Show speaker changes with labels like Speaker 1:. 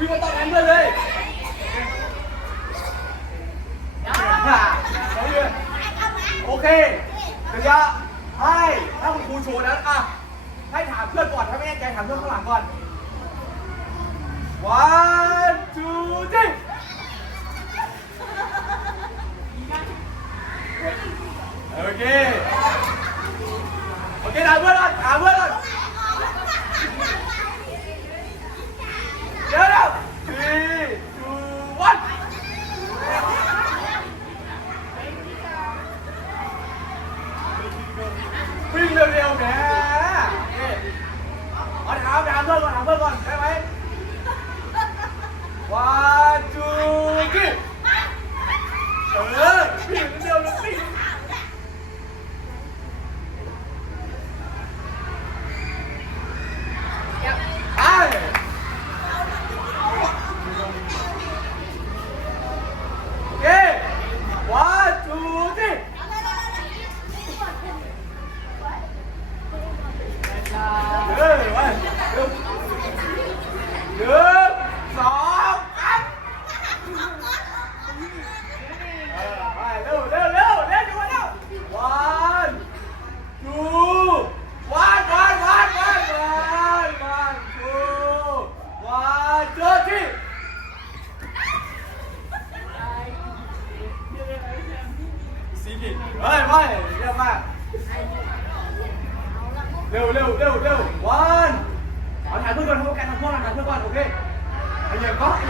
Speaker 1: วิ่งมาต้องกันเพื่อนเลยโอเคเดี๋ยวจะให้ถ้าคุณครูชูนั้นอะให้ถามเพื่อนก่อนถ้าไม่แน่ใจถามเพื่อนข้างหลังก่อน one two three โอเค โอเคถามเพื่อนก่อนถามเพื่อนก่อน วิ่งเร็วๆแหมนี่เอาถามถามเพื่อนก่อนถามเพื่อนก่อนได้ไหม one two three เออวิ่งเร็วๆแล้ววิ่งไปโอเค one two three เออไปเร็วหนึ่งสองสามเออไปเร็วเร็วเร็วเร็วจังหวะเร็ว one two one one one one one one two one two three สี่ผิด เฮ้ยไม่เยี่ยมมากเร็วเร็วเร็วเร็ววันเอาถ่ายเพื่อนก่อนทำกันทำเพื่อนก่อนถ่ายเพื่อนก่อนโอเคไอ้ยังก็ไอ้ยังก็